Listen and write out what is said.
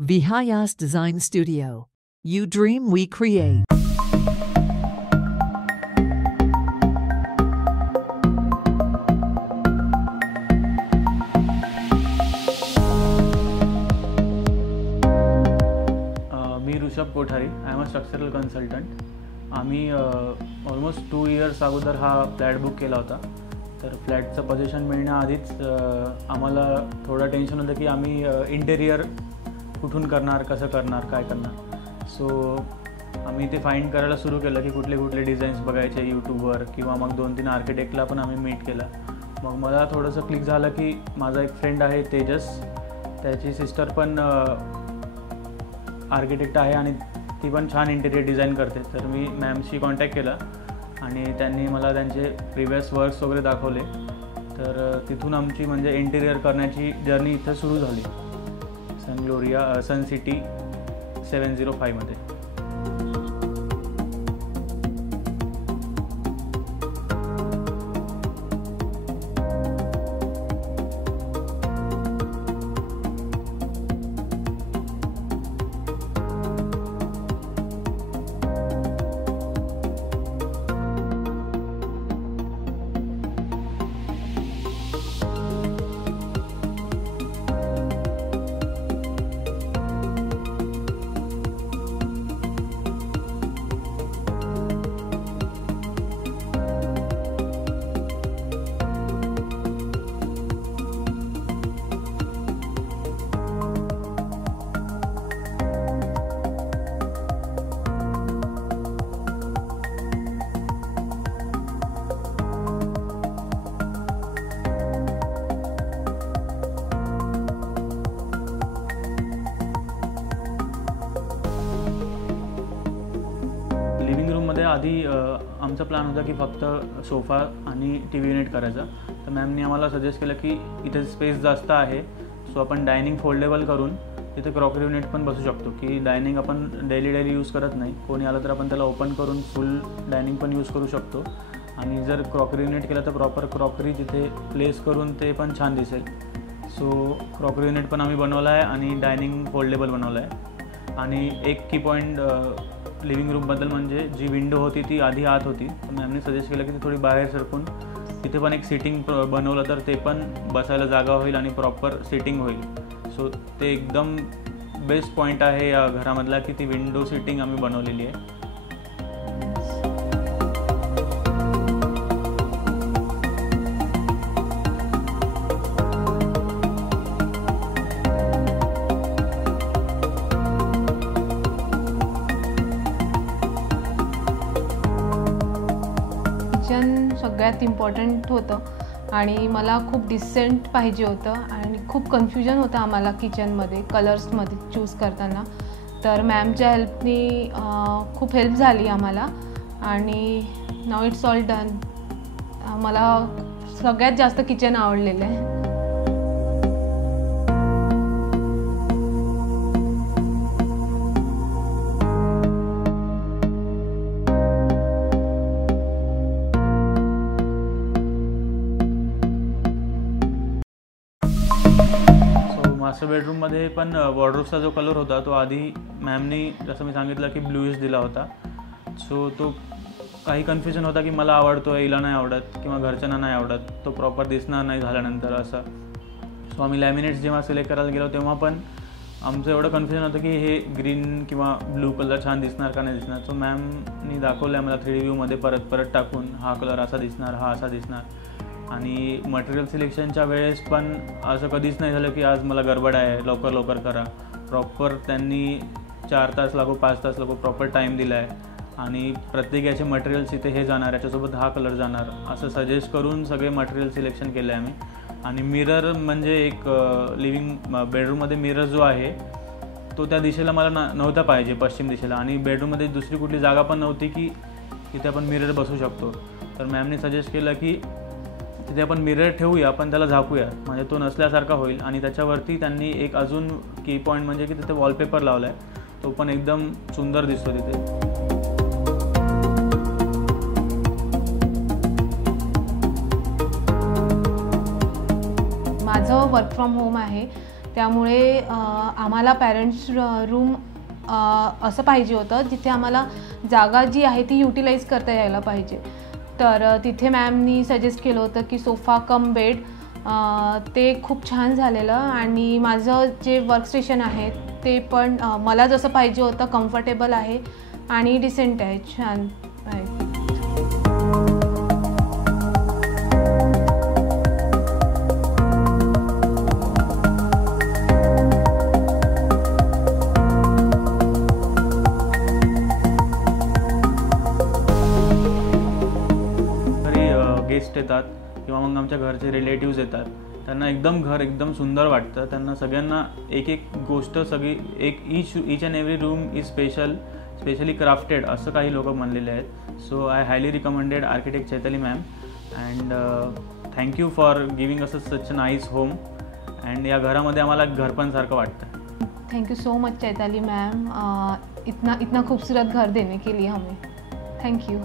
Vihayas Design Studio. You dream, we create. Me Rishabh Kothari. I am a structural consultant. आम्ही almost 2 years अगोदर हा flat book केला होता. तर फ्लॅटचं पोझिशन मिळण्याआधीच आम्हाला थोडं टेन्शन होतं की आम्ही इंटेरियर कुठून करणार, कसं करणार, काय करणार. सो आम्ही ते फाइंड करायला सुरू केलं की कुठले कुठले डिझाईन्स बघायचे यूट्यूबवर, किंवा मग 2-3 आर्किटेक्टला पण आम्ही मीट केलं. मग मला थोडंसं क्लिक झालं की माझा एक फ्रेंड आहे तेजस, त्याची सिस्टर पण आर्किटेक्ट आहे आणि ती पण छान इंटेरियर डिझाईन करते. तर मी मॅमशी कॉन्टॅक्ट केला आणि त्यांनी मला त्यांचे प्रिव्हियस वर्क्स वगैरे दाखवले. तर तिथून आमची म्हणजे इंटेरियर करण्याची जर्नी इथं सुरू झाली, सन ग्लोरिया सन सिटी 705 मध्ये. लिव्हिंग रूममध्ये आधी आमचा प्लॅन होता की फक्त सोफा आणि TV युनिट करायचा. तर मॅमनी आम्हाला सजेस्ट केलं की इथे स्पेस जास्त आहे, सो आपण डायनिंग फोल्डेबल करून तिथे क्रॉकरी युनिट पण बसू शकतो. की डायनिंग आपण डेली यूज करत नाही, कोणी आलं तर आपण त्याला ओपन करून फुल डायनिंग पण यूज करू शकतो. आणि जर क्रॉकरी युनिट केलं तर प्रॉपर क्रॉकरी तिथे प्लेस करून ते पण छान दिसेल. सो क्रॉकरी युनिट पण आम्ही बनवलं आहे आणि डायनिंग फोल्डेबल बनवलं आहे. आणि एक की पॉईंट लिव्हिंग रूमबद्दल म्हणजे जी विंडो होती ती आधी आत होती, तर मॅमने सजेस्ट केलं की ती थोडी बाहेर सरकून तिथे पण एक सिटिंग बनवलं तर ते पण बसायला जागा होईल आणि प्रॉपर सिटिंग होईल. सो ते एकदम बेस्ट पॉईंट आहे या घरामधला की ती विंडो सिटिंग आम्ही बनवलेली आहे. किचन सगळ्यात इम्पॉर्टंट होतं आणि मला खूप डिसेंट पाहिजे होतं आणि खूप कन्फ्युजन होतं आम्हाला किचनमध्ये कलर्समध्ये चूज करताना. तर मॅमच्या हेल्पनी खूप हेल्प झाली आम्हाला आणि नाव इट्स ऑल डन. मला सगळ्यात जास्त किचन आवडलेलं आहे. मास्टर बेडरूममध्ये पण वॉर्डरोबचा जो कलर होता तो आधी मॅमनी जसं मी सांगितलं की ब्लूइश दिला होता. सो तो काही कन्फ्युजन होता की मला आवडतो, हिला नाही आवडत किंवा घरच्यांना नाही आवडत, तो प्रॉपर दिसणार नाही झाल्यानंतर असं. सो आम्ही लॅमिनेट्स जेव्हा सिलेक्ट करायला गेलो तेव्हा पण आमचं एवढं कन्फ्युजन होतं की हे ग्रीन किंवा ब्लू कलर छान दिसणार का नाही दिसणार. सो मॅमनी दाखवलं आम्हाला 3D व्ह्यूमध्ये परत टाकून हा कलर असा दिसणार, हा असा दिसणार. आणि मटेरियल सिलेक्शनच्या वेळेस पण असं कधीच नाही झालं की आज मला गडबड आहे, लवकर करा. प्रॉपर त्यांनी 4 तास लागो 5 तास लागो प्रॉपर टाईम दिला आहे आणि प्रत्येक याचे मटेरियल्स इथे हे जाणार, याच्यासोबत हा कलर जाणार असं सजेस्ट करून सगळे मटेरियल सिलेक्शन केलं आहे आम्ही. आणि मिरर म्हणजे एक लिव्हिंग बेडरूममध्ये मिरर जो आहे तो त्या दिशेला मला नव्हता पाहिजे, पश्चिम दिशेला. आणि बेडरूममध्ये दुसरी कुठली जागा पण नव्हती की तिथे आपण मिरर बसू शकतो. तर मॅमने सजेस्ट केलं की तिथे आपण मिरर ठेवूया पण त्याला झाकूया, म्हणजे तो नसल्यासारखा होईल. आणि त्याच्यावरती त्यांनी एक अजून की पॉईंट म्हणजे की तिथे वॉलपेपर लावला आहे, तो पण एकदम सुंदर दिसतो तिथे. माझं वर्क फ्रॉम होम आहे, त्यामुळे आम्हाला पॅरेंट्स रूम असं पाहिजे होतं जिथे आम्हाला जागा जी आहे ती युटिलाइज करता यायला पाहिजे. तर तिथे मॅमनी सजेस्ट केलं होतं की सोफा कम बेड. ते खूप छान झालेलं आणि माझं जे वर्कस्टेशन आहे ते पण मला जसं पाहिजे होतं कम्फर्टेबल आहे आणि डिसेंट आहे, छान आहे. गेस्ट येतात किंवा मग आमच्या घरचे रिलेटिव्स येतात, त्यांना घर एकदम सुंदर वाटतं. त्यांना सगळ्यांना एक एक गोष्ट सगळी each and every room is specially crafted असं काही लोक म्हणलेले आहेत. So I highly recommended architect Chaitali ma'am and thank you for giving us such nice home. And या घरामध्ये आम्हाला घरपणसारखं वाटतं. Thank you so much Chaitali ma'am, इतना खूबसूरत घर देने के लिए हमें. Thank you.